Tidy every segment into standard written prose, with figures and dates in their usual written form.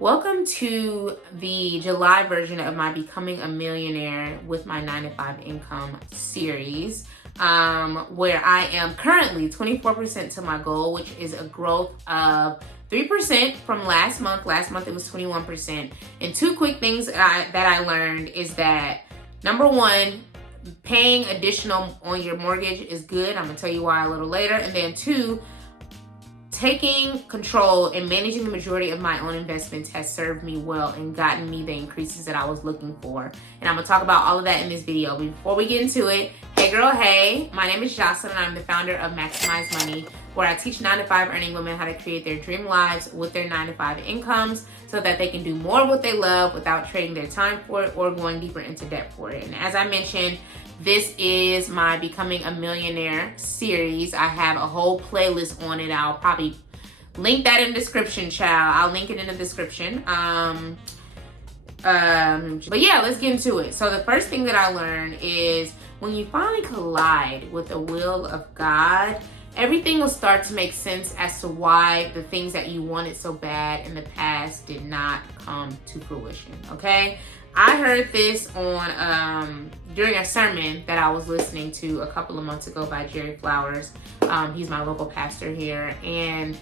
Welcome to the July version of my Becoming a Millionaire with my 9-to-5 income series, where I am currently 24% to my goal, which is a growth of 3% from last month. Last month it was 21%. And two quick things that I learned is that, number one, paying additional on your mortgage is good. I'm going to tell you why a little later. And then two, taking control and managing the majority of my own investments has served me well and gotten me the increases that I was looking for. And I'm going to talk about all of that in this video. Before we get into it, hey girl, hey, my name is Jocelyn and I'm the founder of Maximize Money, where I teach 9-to-5 earning women how to create their dream lives with their 9-to-5 incomes so that they can do more of what they love without trading their time for it or going deeper into debt for it. And as I mentioned, this is my Becoming a Millionaire series. I have a whole playlist on it. I'll probably link that in the description, child. I'll link it in the description. But yeah, let's get into it. So the first thing that I learned is when you finally collide with the will of God, everything will start to make sense as to why the things that you wanted so bad in the past did not come to fruition, okay? I heard this on during a sermon that I was listening to a couple of months ago by Jerry Flowers. He's my local pastor here. And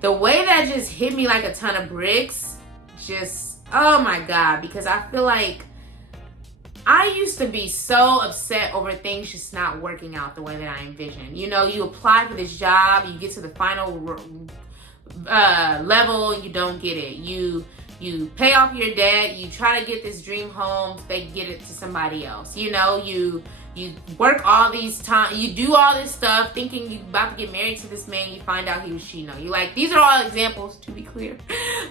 the way that just hit me like a ton of bricks, just, oh my God, because I feel like I used to be so upset over things just not working out the way that I envisioned. You know, you apply for this job, you get to the final level, you don't get it. You pay off your debt, you try to get this dream home, they get it to somebody else. You know, you work all these time, you do all this stuff thinking you about to get married to this man, you find out he was cheating on you. Like, these are all examples, to be clear.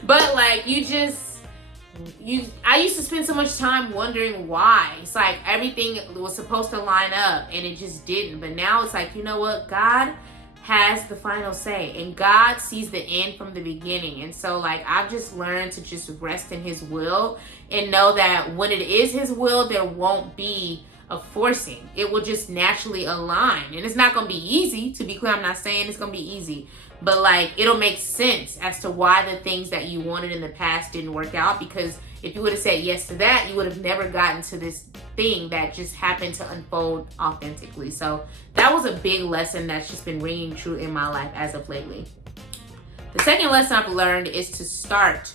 But like, I used to spend so much time wondering why. It's like everything was supposed to line up and it just didn't. But now it's like, you know what? God has the final say and God sees the end from the beginning. And so like, I've just learned to just rest in his will and know that when it is his will, there won't be a forcing. It will just naturally align. And it's not going to be easy. To be clear, I'm not saying it's going to be easy. But like, it'll make sense as to why the things that you wanted in the past didn't work out. Because if you would have said yes to that, you would have never gotten to this thing that just happened to unfold authentically. So that was a big lesson that's just been ringing true in my life as of lately. The second lesson I've learned is to start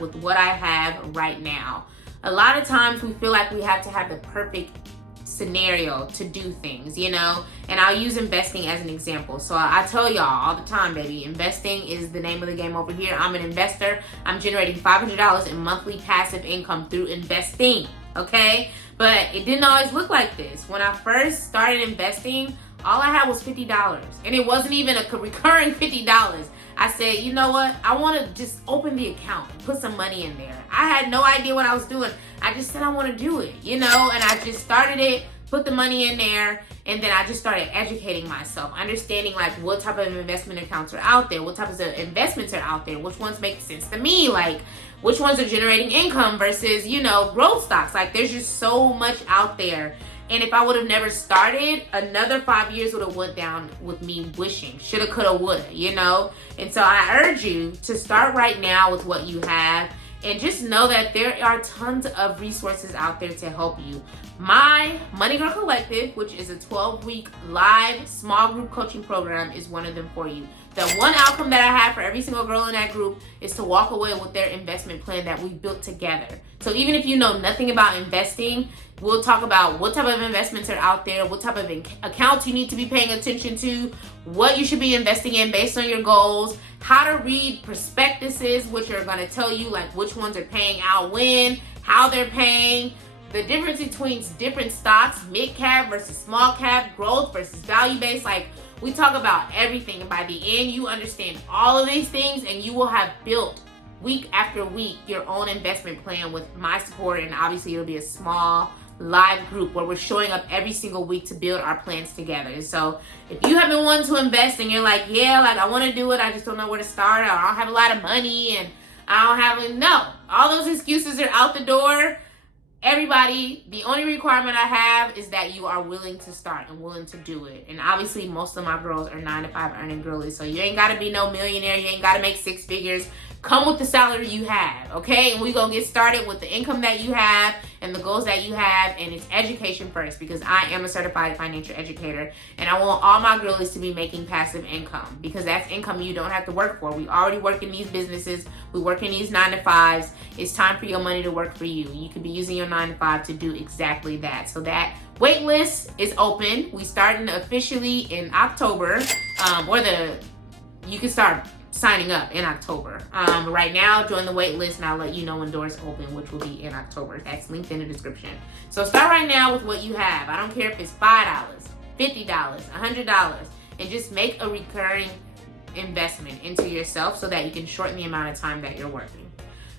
with what I have right now. A lot of times we feel like we have to have the perfect scenario to do things, you know, and I'll use investing as an example. So I tell y'all all the time, baby, investing is the name of the game over here. I'm an investor. I'm generating $500 in monthly passive income through investing, okay? But it didn't always look like this. When I first started investing, all I had was $50, and it wasn't even a recurring $50. I said, you know what? I want to just open the account and put some money in there. I had no idea what I was doing. I just said I want to do it, you know, and I just started it, put the money in there, and then I just started educating myself, understanding like what type of investment accounts are out there, what types of investments are out there, which ones make sense to me, like which ones are generating income versus, you know, growth stocks. Like, there's just so much out there. And if I would have never started, another 5 years would have went down with me wishing. Shoulda, coulda, woulda, you know? And so I urge you to start right now with what you have and just know that there are tons of resources out there to help you. My Money Girl Collective, which is a 12-week live small group coaching program, is one of them for you. The one outcome that I have for every single girl in that group is to walk away with their investment plan that we built together. So even if you know nothing about investing, we'll talk about what type of investments are out there, what type of accounts you need to be paying attention to, what you should be investing in based on your goals, how to read prospectuses, which are going to tell you like which ones are paying out when, how they're paying, the difference between different stocks, mid cap versus small cap, growth versus value based. Like, we talk about everything, and by the end you understand all of these things and you will have built week after week your own investment plan with my support. And obviously it'll be a small live group where we're showing up every single week to build our plans together. And so if you have been wanting to invest and you're like, yeah, like I want to do it, I just don't know where to start, or I don't have a lot of money and I don't have, no, all those excuses are out the door. Everybody, the only requirement I have is that you are willing to start and willing to do it. And obviously most of my girls are 9-to-5 earning girlies, so you ain't got to be no millionaire, you ain't got to make six figures. come with the salary you have, okay? And we're going to get started with the income that you have and the goals that you have, and it's education first, because I am a certified financial educator, and I want all my girls to be making passive income, because that's income you don't have to work for. We already work in these businesses. We work in these 9-to-5s. It's time for your money to work for you. You could be using your 9-to-5 to do exactly that. So that wait list is open. We starting officially in October, you can start signing up in October. Right now, join the wait list, and I'll let you know when doors open, which will be in October. That's linked in the description. So start right now with what you have. I don't care if it's $5, $50, $100, and just make a recurring investment into yourself so that you can shorten the amount of time that you're working.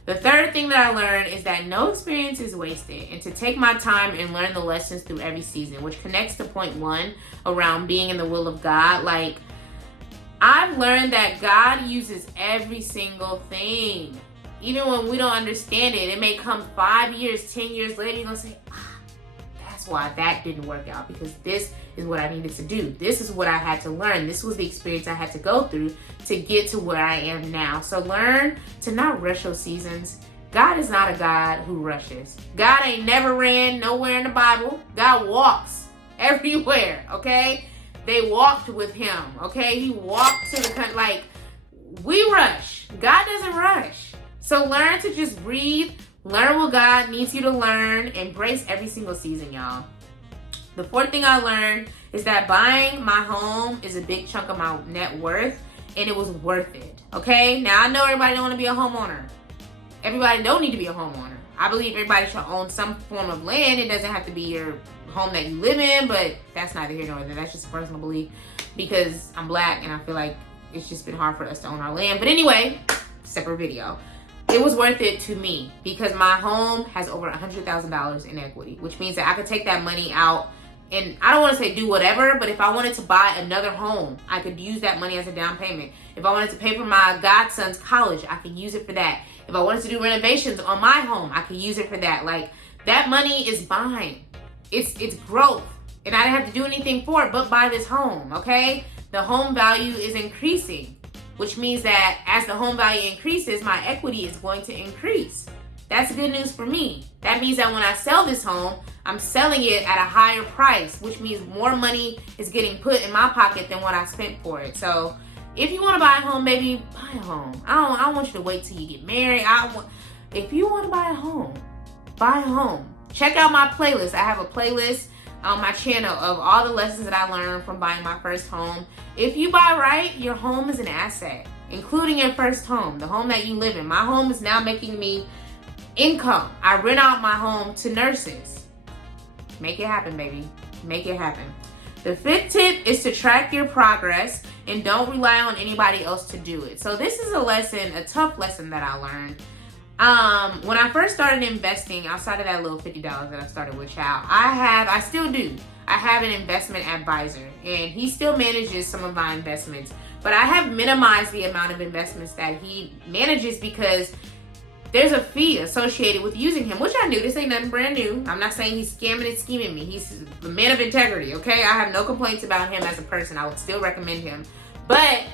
The third thing that I learned is that no experience is wasted, and to take my time and learn the lessons through every season, which connects to point 1 around being in the will of God. Like, I've learned that God uses every single thing. Even when we don't understand it, it may come 5 years, 10 years later, you're going to say, that's why that didn't work out, because this is what I needed to do. This is what I had to learn. This was the experience I had to go through to get to where I am now. So learn to not rush your seasons. God is not a God who rushes. God ain't never ran nowhere in the Bible. God walks everywhere, okay? They walked with him, okay? He walked to the country. Like, we rush. God doesn't rush. So learn to just breathe. Learn what God needs you to learn. Embrace every single season, y'all. The fourth thing I learned is that buying my home is a big chunk of my net worth, and it was worth it, okay? Now, I know everybody don't want to be a homeowner. Everybody don't need to be a homeowner. I believe everybody should own some form of land. It doesn't have to be your home that you live in, but that's neither here nor there. That's just a personal belief, because I'm Black and I feel like it's just been hard for us to own our land. But anyway, separate video. It was worth it to me because my home has over $100,000 in equity, which means that I could take that money out and I don't want to say do whatever, but if I wanted to buy another home, I could use that money as a down payment. If I wanted to pay for my godson's college, I could use it for that. If I wanted to do renovations on my home, I could use it for that. Like, that money is mine. It's growth, and I didn't have to do anything for it but buy this home, okay? The home value is increasing, which means that as the home value increases, my equity is going to increase. That's good news for me. That means that when I sell this home, I'm selling it at a higher price, which means more money is getting put in my pocket than what I spent for it. So if you want to buy a home, maybe buy a home. I don't want you to wait till you get married. If you want to buy a home, buy a home. Check out my playlist. I have a playlist on my channel of all the lessons that I learned from buying my first home. If you buy right, your home is an asset, including your first home, the home that you live in. My home is now making me income. I rent out my home to nurses. Make it happen, baby. Make it happen. The fifth tip is to track your progress and don't rely on anybody else to do it. So this is a tough lesson that I learned. When I first started investing, outside of that little $50 that I started with Child, I still do. I have an investment advisor, and he still manages some of my investments. But I have minimized the amount of investments that he manages because there's a fee associated with using him, which I knew. This ain't nothing brand new. I'm not saying he's scamming and scheming me. He's a man of integrity, okay? I have no complaints about him as a person. I would still recommend him. But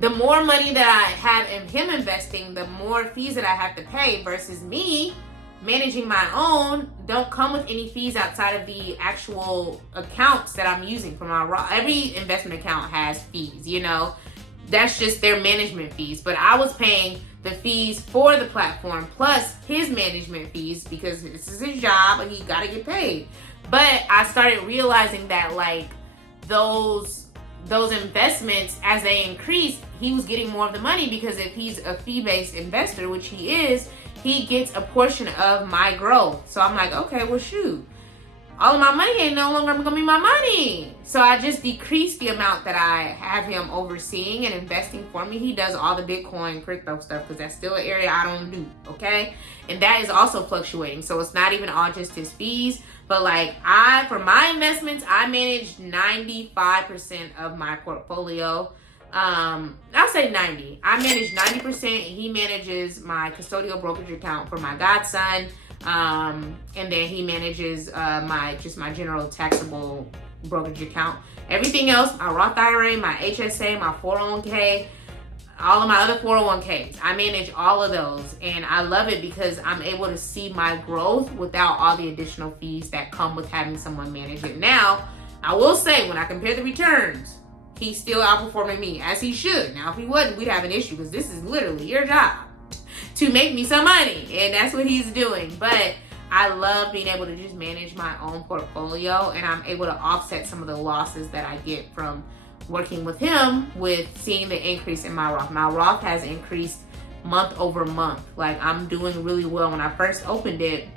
the more money that I have in him investing, the more fees that I have to pay versus me managing my own don't come with any fees outside of the actual accounts that I'm using for my Roth. Every investment account has fees, you know. That's just their management fees. But I was paying the fees for the platform plus his management fees because this is his job and he got to get paid. But I started realizing that like those investments, as they increased, he was getting more of the money because if he's a fee-based investor, which he is, he gets a portion of my growth. So I'm like, okay, well, shoot. All of my money ain't no longer going to be my money. So I just decreased the amount that I have him overseeing and investing for me. He does all the Bitcoin crypto stuff because that's still an area I don't do, okay? And that is also fluctuating. So it's not even all just his fees. But like for my investments, I manage 95% of my portfolio. I'll say 90. I manage 90%. He manages my custodial brokerage account for my godson. And then he manages my general taxable brokerage account. Everything else, my Roth IRA, my HSA, my 401k, all of my other 401ks. I manage all of those, and I love it because I'm able to see my growth without all the additional fees that come with having someone manage it. Now, I will say, when I compare the returns, he's still outperforming me, as he should. Now, if he wasn't, we'd have an issue, because this is literally your job to make me some money, and that's what he's doing. But I love being able to just manage my own portfolio, and I'm able to offset some of the losses that I get from working with him, with seeing the increase in my Roth. My Roth has increased month over month. Like, I'm doing really well. When I first opened it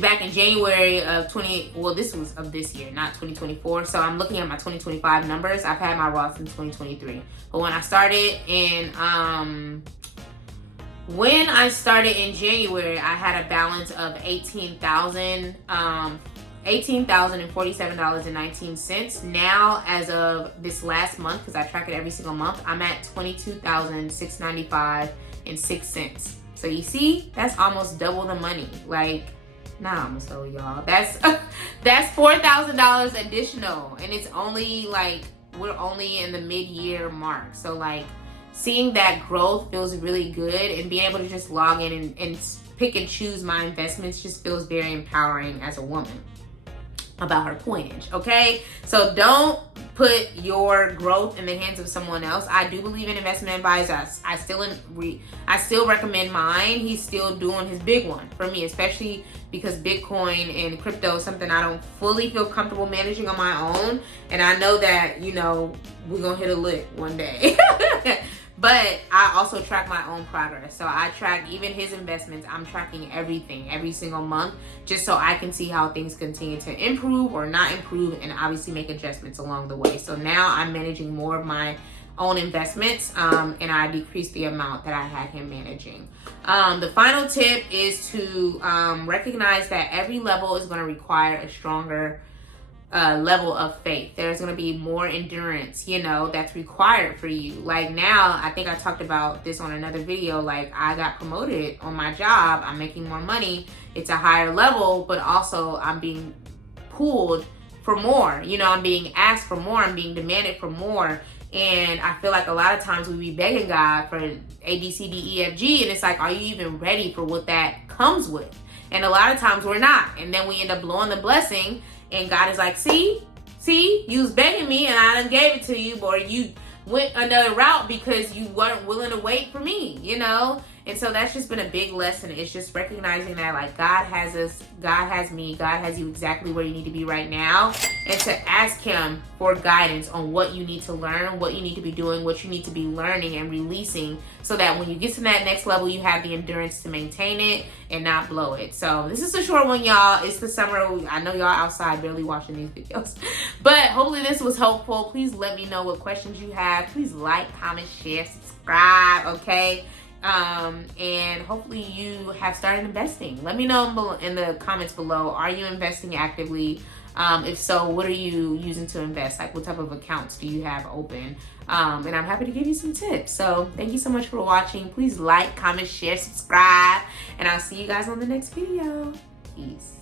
back in January of this year, not 2024. So I'm looking at my 2025 numbers. I've had my Roth since 2023. But when I started in January, I had a balance of $18,047.19. Now, as of this last month, because I track it every single month, I'm at $22,695.06. So you see, that's almost double the money. Like, not almost double, y'all. That's $4,000 additional, and it's only like, we're only in the mid-year mark. So like, seeing that growth feels really good, and being able to just log in and pick and choose my investments just feels very empowering as a woman about her coinage. Okay, so don't put your growth in the hands of someone else. I do believe in investment advisors. I still recommend mine. He's still doing his big one for me, especially because Bitcoin and crypto is something I don't fully feel comfortable managing on my own, and I know that, you know, we're gonna hit a lick one day. But I also track my own progress. So I track even his investments. I'm tracking everything every single month, just so I can see how things continue to improve or not improve, and obviously make adjustments along the way. So now I'm managing more of my own investments, and I decreased the amount that I had him managing. The final tip is to recognize that every level is going to require a stronger level of faith. There's going to be more endurance, you know, that's required for you. Like, now, I think I talked about this on another video. Like, I got promoted on my job. I'm making more money. It's a higher level, but also I'm being pulled for more. You know, I'm being asked for more. I'm being demanded for more. And I feel like a lot of times we be begging God for A, B, C, D, E, F, G, and it's like, are you even ready for what that comes with? And a lot of times we're not. And then we end up blowing the blessing, and God is like, see, you was begging me and I done gave it to you, or you went another route because you weren't willing to wait for me, you know? And so that's just been a big lesson. It's just recognizing that, like, God has us, God has me, God has you exactly where you need to be right now, and to ask him for guidance on what you need to learn, what you need to be doing, what you need to be learning and releasing, so that when you get to that next level, you have the endurance to maintain it and not blow it. So this is a short one, y'all. It's the summer. I know y'all outside barely watching these videos, but hopefully this was helpful. Please let me know what questions you have. Please like, comment, share, subscribe, okay? And hopefully you have started investing. Let me know in the comments below, are you investing actively? If so, what are you using to invest? Like, what type of accounts do you have open? And I'm happy to give you some tips. So thank you so much for watching. Please like, comment, share, subscribe, and I'll see you guys on the next video. Peace.